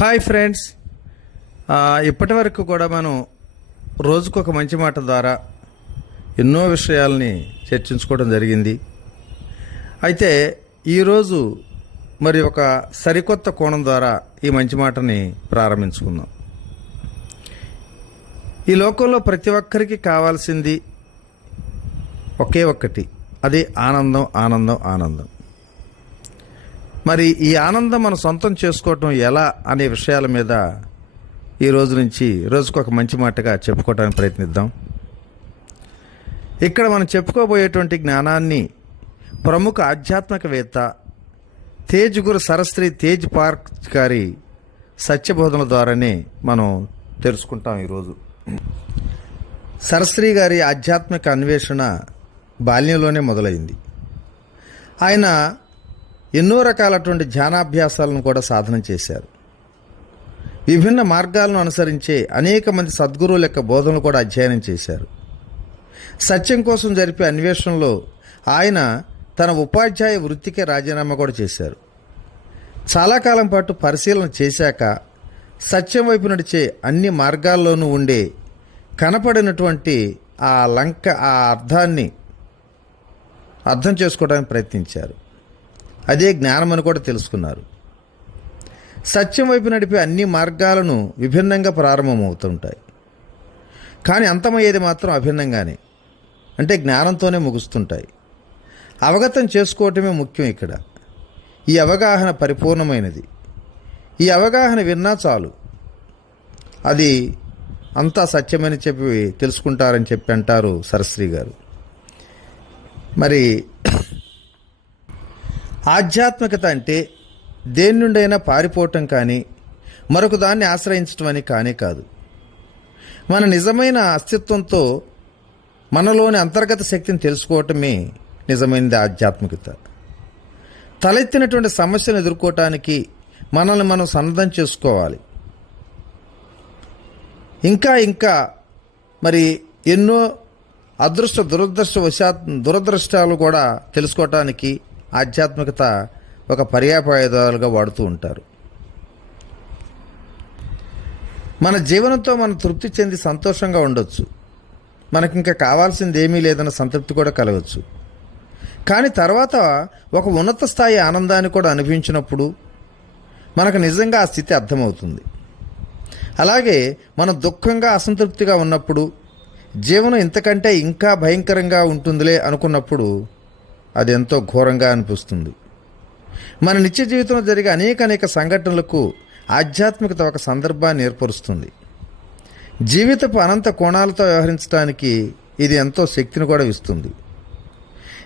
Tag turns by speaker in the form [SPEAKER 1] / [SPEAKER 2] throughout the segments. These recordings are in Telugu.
[SPEAKER 1] Hi friends. ఇప్పటి వరకు కూడా మనం రోజుకొక మంచి మాట ద్వారా ఎన్నో విషయాల్ని చర్చించుకోవడం జరిగింది. అయితే ఈరోజు మరి ఒక సరికొత్త కోణం ద్వారా ఈ మంచి మాటని ప్రారంభించుకుందాం. ఈ లోకంలో ప్రతి ఒక్కరికి కావాల్సింది ఒకే ఒక్కటి. అది ఆనందం ఆనందం ఆనందం. మరి ఈ ఆనందం మనం సొంతం చేసుకోవటం ఎలా అనే విషయాల మీద ఈ రోజు నుంచి రోజుకు ఒక మంచి మాటగా చెప్పుకోవడానికి ప్రయత్నిద్దాం. ఇక్కడ మనం చెప్పుకోబోయేటువంటి జ్ఞానాన్ని ప్రముఖ ఆధ్యాత్మికవేత్త తేజ్ గురు సరస్త్రీ తేజ్ పార్క్ గారి సత్యబోధన ద్వారానే మనం తెలుసుకుంటాం ఈరోజు సరస్త్రీ గారి ఆధ్యాత్మిక అన్వేషణ బాల్యంలోనే మొదలైంది. ఆయన ఎన్నో రకాలటువంటి ధ్యానాభ్యాసాలను కూడా సాధన చేశారు. విభిన్న మార్గాలను అనుసరించే అనేక మంది సద్గురువుల యొక్క బోధనలు కూడా అధ్యయనం చేశారు. సత్యం కోసం జరిపే అన్వేషణలో ఆయన తన ఉపాధ్యాయ వృత్తికే రాజీనామా కూడా చేశారు. చాలా కాలం పాటు పరిశీలన చేశాక సత్యం వైపు నడిచే అన్ని మార్గాల్లోనూ ఉండే కనపడినటువంటి ఆ లంక ఆ అర్థాన్ని అర్థం చేసుకోవడానికి ప్రయత్నించారు. అదే జ్ఞానం అని కూడా తెలుసుకున్నారు. సత్యం వైపు నడిపే అన్ని మార్గాలను విభిన్నంగా ప్రారంభమవుతుంటాయి. కానీ అంతమయ్యేది మాత్రం అభిన్నంగానే అంటే జ్ఞానంతోనే ముగుస్తుంటాయి. అవగతం చేసుకోవటమే ముఖ్యం ఇక్కడ. ఈ అవగాహన పరిపూర్ణమైనది. ఈ అవగాహన విన్నా చాలు. అది అంతా సత్యమని చెప్పి తెలుసుకుంటారని చెప్పి అంటారు సరస్వతి గారు. మరి ఆధ్యాత్మికత అంటే దేని నుండైనా పారిపోవటం కానీ మరొక దాన్ని ఆశ్రయించటం అని కానే కాదు. మన నిజమైన అస్తిత్వంతో మనలోని అంతర్గత శక్తిని తెలుసుకోవటమే నిజమైనది ఆధ్యాత్మికత. తలెత్తినటువంటి సమస్యను ఎదుర్కోవటానికి మనల్ని మనం సన్నద్ధం చేసుకోవాలి. ఇంకా ఇంకా మరి ఎన్నో అదృష్ట దురదృష్ట వశా దురదృష్టాలు కూడా తెలుసుకోవటానికి ఆధ్యాత్మికత ఒక పర్యాపదాలుగా వాడుతూ ఉంటారు. మన జీవనంతో మనం తృప్తి చెంది సంతోషంగా ఉండొచ్చు. మనకి ఇంకా కావాల్సింది ఏమీ లేదన్న సంతృప్తి కూడా కలగచ్చు. కానీ తర్వాత ఒక ఉన్నత స్థాయి ఆనందాన్ని కూడా అనుభవించినప్పుడు మనకు నిజంగా ఆ స్థితి అర్థమవుతుంది. అలాగే మనం దుఃఖంగా అసంతృప్తిగా ఉన్నప్పుడు జీవనం ఇంతకంటే ఇంకా భయంకరంగా ఉంటుందిలే అనుకున్నప్పుడు అది ఎంతో ఘోరంగా అనిపిస్తుంది. మన నిత్య జీవితంలో జరిగే అనేక అనేక సంఘటనలకు ఆధ్యాత్మికత ఒక సందర్భాన్ని ఏర్పరుస్తుంది. జీవితపు అనంత కోణాలతో వ్యవహరించడానికి ఇది ఎంతో శక్తిని కూడా ఇస్తుంది.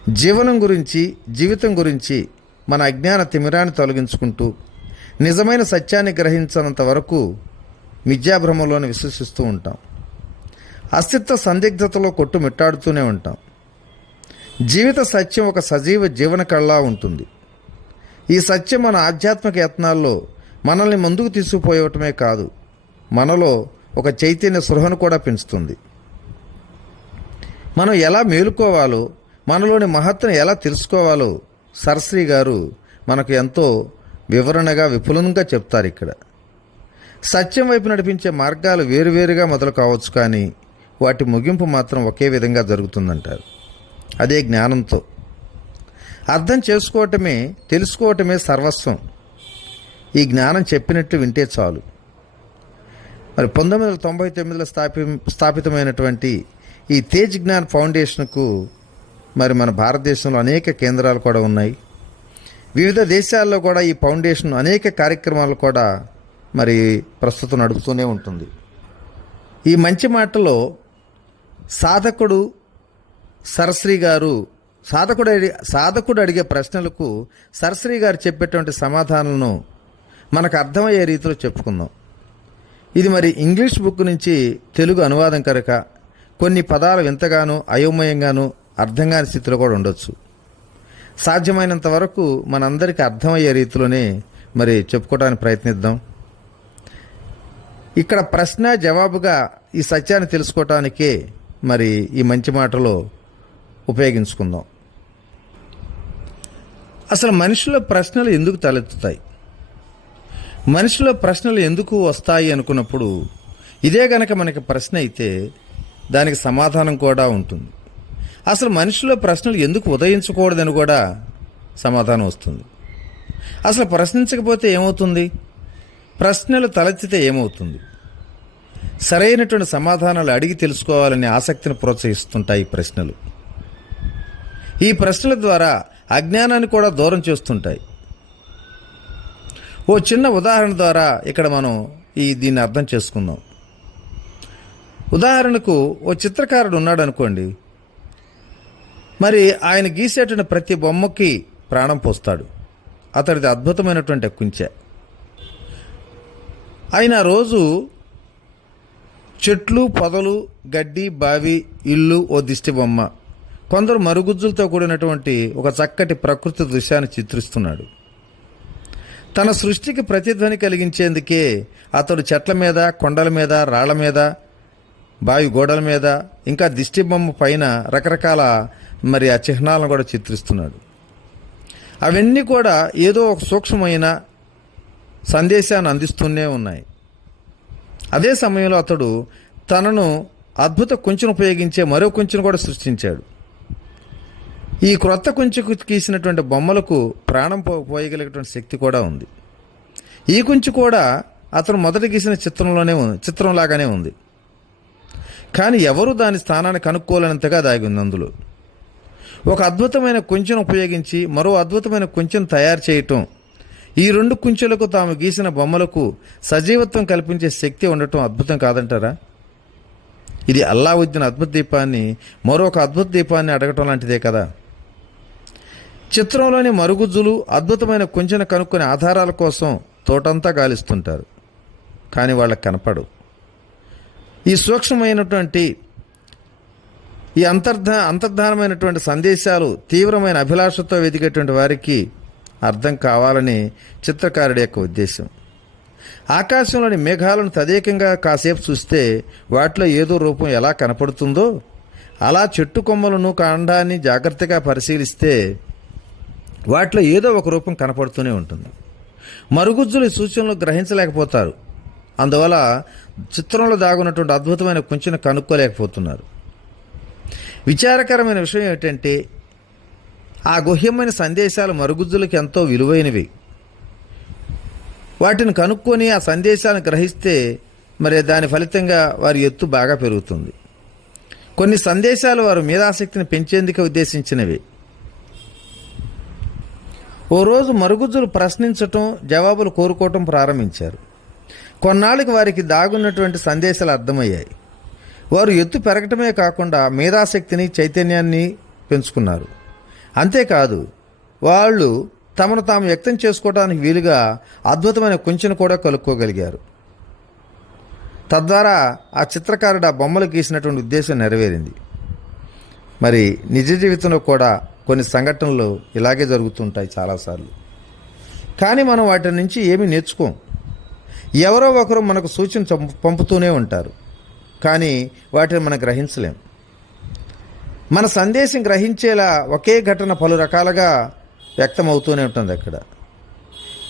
[SPEAKER 1] జీవనం గురించి జీవితం గురించి మన అజ్ఞాన తిమిరాన్ని తొలగించుకుంటూ నిజమైన సత్యాన్ని గ్రహించనంత వరకు మిథ్యాభ్రమలోనే విశ్వసిస్తూ ఉంటాం. అస్తిత్వ సందిగ్ధతలో కొట్టుమిట్టాడుతూనే ఉంటాం. జీవిత సత్యం ఒక సజీవ జీవన కళలా ఉంటుంది. ఈ సత్యం మన ఆధ్యాత్మిక యత్నాల్లో మనల్ని ముందుకు తీసుకుపోయటమే కాదు మనలో ఒక చైతన్య సృహను కూడా పెంచుతుంది. మనం ఎలా మేలుకోవాలో మనలోని మహత్తును ఎలా తెలుసుకోవాలో సరస్వతి గారు మనకు ఎంతో వివరణగా విపులంగా చెప్తారు ఇక్కడ. సత్యం వైపు నడిపించే మార్గాలు వేరువేరుగా మొదలు కావచ్చు కానీ వాటి ముగింపు మాత్రం ఒకే విధంగా జరుగుతుందంటారు. అదే జ్ఞానంతో. అర్థం చేసుకోవటమే తెలుసుకోవటమే సర్వస్వం. ఈ జ్ఞానం చెప్పినట్లు వింటే చాలు. మరి పంతొమ్మిది వందల తొంభై తొమ్మిదిలో స్థాపి స్థాపితమైనటువంటి ఈ తేజ్ జ్ఞాన్ ఫౌండేషన్కు మరి మన భారతదేశంలో అనేక కేంద్రాలు కూడా ఉన్నాయి. వివిధ దేశాల్లో కూడా ఈ ఫౌండేషన్ అనేక కార్యక్రమాలు కూడా మరి ప్రస్తుతం నడుపుతూనే ఉంటుంది. ఈ మంచి మాటలో సాధకుడు సరశ్రీ గారు సాధకుడు సాధకుడు అడిగే ప్రశ్నలకు సరశ్రీ గారు చెప్పేటువంటి సమాధానాలను మనకు అర్థమయ్యే రీతిలో చెప్పుకుందాం. ఇది మరి ఇంగ్లీష్ బుక్ నుంచి తెలుగు అనువాదం కనుక కొన్ని పదాలు వింతగాను అయోమయంగాను అర్థం కాని స్థితిలో కూడా ఉండొచ్చు. సాధ్యమైనంత వరకు మనందరికీ అర్థమయ్యే రీతిలోనే మరి చెప్పుకోవడానికి ప్రయత్నిద్దాం. ఇక్కడ ప్రశ్న జవాబుగా ఈ సత్యాన్ని తెలుసుకోవటానికే మరి ఈ మంచి మాటలో ఉపయోగించుకుందాం. అసలు మనిషిలో ప్రశ్నలు ఎందుకు తలెత్తుతాయి? మనిషిలో ప్రశ్నలు ఎందుకు వస్తాయి అనుకున్నప్పుడు ఇదే గనక మనకి ప్రశ్న అయితే దానికి సమాధానం కూడా ఉంటుంది. అసలు మనిషిలో ప్రశ్నలు ఎందుకు ఉదయించకూడదని కూడా సమాధానం వస్తుంది. అసలు ప్రశ్నించకపోతే ఏమవుతుంది? ప్రశ్నలు తలెత్తితే ఏమవుతుంది? సరైనటువంటి సమాధానాలు అడిగి తెలుసుకోవాలనే ఆసక్తిని ప్రోత్సహిస్తుంటాయి ప్రశ్నలు. ఈ ప్రశ్నల ద్వారా అజ్ఞానాన్ని కూడా దూరం చేస్తుంటాయి. ఓ చిన్న ఉదాహరణ ద్వారా ఇక్కడ మనం ఈ దీన్ని అర్థం చేసుకుందాం. ఉదాహరణకు ఓ చిత్రకారుడు ఉన్నాడు అనుకోండి మరి ఆయన గీసేటువంటి ప్రతి బొమ్మకి ప్రాణం పోస్తాడు. అతడిది అద్భుతమైనటువంటి కుంచె. ఆయన రోజు చెట్లు పొదలు గడ్డి బావి ఇల్లు ఓ దిష్టి బొమ్మ కొందరు మరుగుజ్జులతో కూడినటువంటి ఒక చక్కటి ప్రకృతి దృశ్యాన్ని చిత్రిస్తున్నాడు. తన సృష్టికి ప్రతిధ్వని కలిగించేందుకే అతడు చెట్ల మీద కొండల మీద రాళ్ళ మీద బావి గోడల మీద ఇంకా దిష్టిబొమ్మ పైన రకరకాల మరి ఆ చిహ్నాలను కూడా చిత్రిస్తున్నాడు. అవన్నీ కూడా ఏదో ఒక సూక్ష్మమైన సందేశాన్ని అందిస్తూనే ఉన్నాయి. అదే సమయంలో అతడు తనను అద్భుత కుంచెను ఉపయోగించే మరో కుంచెను కూడా సృష్టించాడు. ఈ క్రొత్త కుంచుకు గీసినటువంటి బొమ్మలకు ప్రాణం పో పోయగలిగేటువంటి శక్తి కూడా ఉంది. ఈ కుంచు కూడా అతను మొదట గీసిన చిత్రంలోనే ఉంది చిత్రంలాగానే ఉంది. కానీ ఎవరు దాని స్థానాన్ని కనుక్కోలేనంతగా దాగి ఉంది అందులో. ఒక అద్భుతమైన కుంచెను ఉపయోగించి మరో అద్భుతమైన కుంచెను తయారు చేయటం ఈ రెండు కుంచెలకు తాము గీసిన బొమ్మలకు సజీవత్వం కల్పించే శక్తి ఉండటం అద్భుతం కాదంటారా? ఇది అల్లావుద్దీన్ అద్భుత దీపాన్ని మరొక అద్భుత దీపాన్ని అడగటం లాంటిదే కదా. చిత్రంలోని మరుగుజ్జులు అద్భుతమైన కుంచెన కనుక్కునే ఆధారాల కోసం తోటంతా గాలిస్తుంటారు. కానీ వాళ్ళకి కనపడు. ఈ సూక్ష్మమైనటువంటి ఈ అంతర్ధ అంతర్ధానమైనటువంటి సందేశాలు తీవ్రమైన అభిలాషతో వెతికేటువంటి వారికి అర్థం కావాలని చిత్రకారుడి యొక్క ఉద్దేశం. ఆకాశంలోని మేఘాలను తదేకంగా కాసేపు చూస్తే వాటిలో ఏదో రూపం ఎలా కనపడుతుందో అలా చెట్టు కొమ్మలను కాండాన్ని జాగ్రత్తగా పరిశీలిస్తే వాటిలో ఏదో ఒక రూపం కనపడుతూనే ఉంటుంది. మరుగుజ్జులు ఈ సూచనలు గ్రహించలేకపోతారు. అందువల్ల చిత్రంలో దాగున్నటువంటి అద్భుతమైన కుంచెను కనుక్కోలేకపోతున్నారు. విచారకరమైన విషయం ఏమిటంటే ఆ గుహ్యమైన సందేశాలు మరుగుజ్జులకు ఎంతో విలువైనవి. వాటిని కనుక్కొని ఆ సందేశాలను గ్రహిస్తే మరి దాని ఫలితంగా వారి ఎత్తు బాగా పెరుగుతుంది. కొన్ని సందేశాలు వారు మేధాశక్తిని పెంచేందుకు ఉద్దేశించినవి. ఓ రోజు మరుగుజ్జులు ప్రశ్నించటం జవాబులు కోరుకోవటం ప్రారంభించారు. కొన్నాళ్ళకి వారికి దాగున్నటువంటి సందేశాలు అర్థమయ్యాయి. వారు ఎత్తు పెరగటమే కాకుండా మేధాశక్తిని చైతన్యాన్ని పెంచుకున్నారు. అంతేకాదు వాళ్ళు తమను తాము వ్యక్తం చేసుకోవడానికి వీలుగా అద్భుతమైన కుంచెను కూడా కలుక్కోగలిగారు తద్వారా ఆ చిత్రకారుడు ఆ బొమ్మలు గీసినటువంటి ఉద్దేశం నెరవేరింది. మరి నిజ జీవితంలో కూడా కొన్ని సంఘటనలు ఇలాగే జరుగుతుంటాయి చాలాసార్లు. కానీ మనం వాటి నుంచి ఏమీ నేర్చుకోం. ఎవరో ఒకరు మనకు సూచన పంపుతూనే ఉంటారు. కానీ వాటిని మనం గ్రహించలేం. మన సందేశం గ్రహించేలా ఒకే ఘటన పలు రకాలుగా వ్యక్తమవుతూనే ఉంటుంది అక్కడ.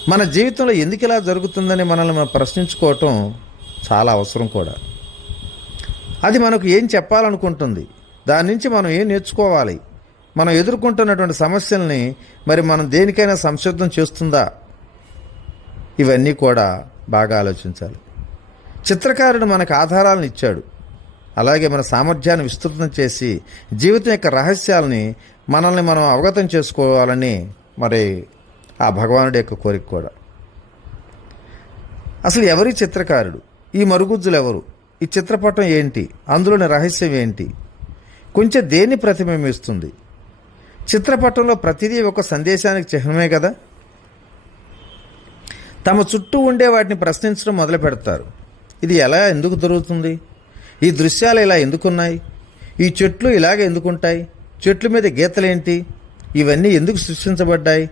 [SPEAKER 1] మన జీవితంలో ఎందుకు ఇలా జరుగుతుందని మనల్ని మనం ప్రశ్నించుకోవటం చాలా అవసరం కూడా. అది మనకు ఏం చెప్పాలనుకుంటుంది? దాని నుంచి మనం ఏం నేర్చుకోవాలి? మనం ఎదుర్కొంటున్నటువంటి సమస్యల్ని మరి మనం దేనికైనా సంసిద్ధం చేస్తుందా? ఇవన్నీ కూడా బాగా ఆలోచించాలి. చిత్రకారుడు మనకు ఆధారాలను ఇచ్చాడు. అలాగే మన సామర్థ్యాన్ని విస్తృతం చేసి జీవితం యొక్క రహస్యాలని మనల్ని మనం అవగతం చేసుకోవాలని మరి ఆ భగవానుడి యొక్క కోరిక కూడా. అసలు ఎవరి చిత్రకారుడు? ఈ మరుగుజ్జులు ఎవరు? ఈ చిత్రపటం ఏంటి? అందులోని రహస్యం ఏంటి? కొంచెం దేన్ని ప్రతిబింబిస్తుంది? చిత్రపటంలో ప్రతిదీ ఒక సందేశానికి చిహ్నమే కదా? తమ చుట్టూ ఉండే వాటిని ప్రశ్నించడం మొదలు పెడతారు. ఇది ఎలా ఎందుకు జరుగుతుంది? ఈ దృశ్యాలు ఇలా ఎందుకున్నాయి? ఈ చెట్లు ఇలాగ ఎందుకుంటాయి? చెట్ల మీద గీతలేంటి? ఇవన్నీ ఎందుకు సృష్టించబడ్డాయి?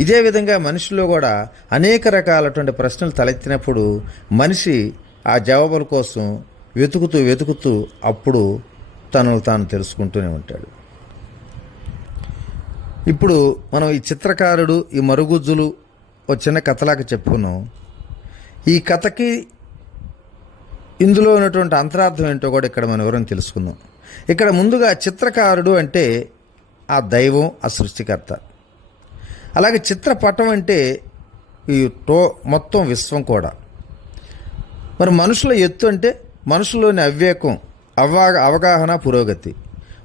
[SPEAKER 1] ఇదే విధంగా మనిషిలో కూడా అనేక రకాలటువంటి ప్రశ్నలు తలెత్తినప్పుడు మనిషి ఆ జవాబుల కోసం వెతుకుతూ వెతుకుతూ అప్పుడు తనను తాను తెలుసుకుంటూనే ఉంటాడు. ఇప్పుడు మనం ఈ చిత్రకారుడు ఈ మరుగుజ్జులు ఒక చిన్న కథలాగా చెప్పుకున్నాం. ఈ కథకి ఇందులో ఉన్నటువంటి అంతరార్థం ఏంటో కూడా ఇక్కడ మనం వివరం తెలుసుకుందాం. ఇక్కడ ముందుగా చిత్రకారుడు అంటే ఆ దైవం ఆ సృష్టికర్త. అలాగే చిత్రపటం అంటే ఈ టో మొత్తం విశ్వం కూడా. మరి మనుషుల ఎత్తు అంటే మనుషుల్లోని అవివేకం అవగా అవగాహన పురోగతి.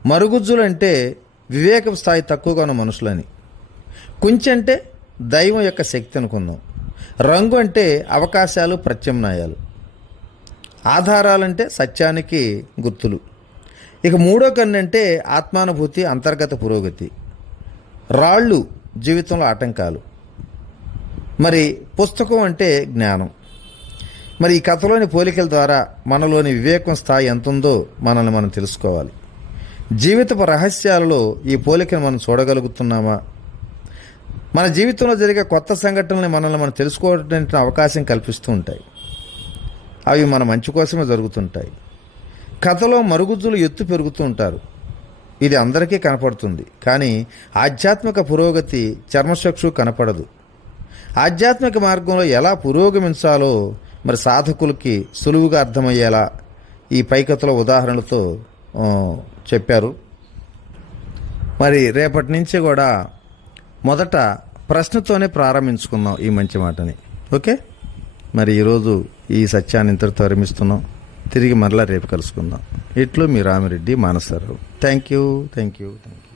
[SPEAKER 1] మరుగుజ్జులు అంటే వివేకం స్థాయి తక్కువగా ఉన్న మనుషులని. కొంచెం అంటే దైవం యొక్క శక్తి అనుకుందాం. రంగు అంటే అవకాశాలు ప్రత్యామ్నాయాలు. ఆధారాలంటే సత్యానికి గుర్తులు. ఇక మూడో కన్నంటే ఆత్మానుభూతి అంతర్గత పురోగతి. రాళ్ళు జీవితంలో ఆటంకాలు. మరి పుస్తకం అంటే జ్ఞానం. మరి ఈ కథలోని పోలికల ద్వారా మనలోని వివేకం స్థాయి ఎంత ఉందో మనల్ని మనం తెలుసుకోవాలి. జీవితపు రహస్యాలలో ఈ పోలికను మనం చూడగలుగుతున్నామా? మన జీవితంలో జరిగే కొత్త సంఘటనల్ని మనల్ని మనం తెలుసుకోవడానికి అవకాశం కల్పిస్తూ ఉంటాయి. అవి మన మంచి కోసమే జరుగుతుంటాయి. కథలో మరుగుజ్జులు ఎత్తు పెరుగుతూ ఉంటారు. ఇది అందరికీ కనపడుతుంది. కానీ ఆధ్యాత్మిక పురోగతి చర్మచక్షు కనపడదు. ఆధ్యాత్మిక మార్గంలో ఎలా పురోగమించాలో మరి సాధకులకి సులువుగా అర్థమయ్యేలా ఈ పైకథల ఉదాహరణలతో చెప్పారు. మరి రేపటి నుంచి కూడా మొదట ప్రశ్నతోనే ప్రారంభించుకుందాం ఈ మంచి మాటని. ఓకే? మరి ఈరోజు ఈ సత్యాన్ని ఇంతటితో అరిమిస్తున్నాం తిరిగి మరలా రేపు కలుసుకుందాం. ఇట్లు మీ Ramireddy Manasarao. Thank you thank you thank you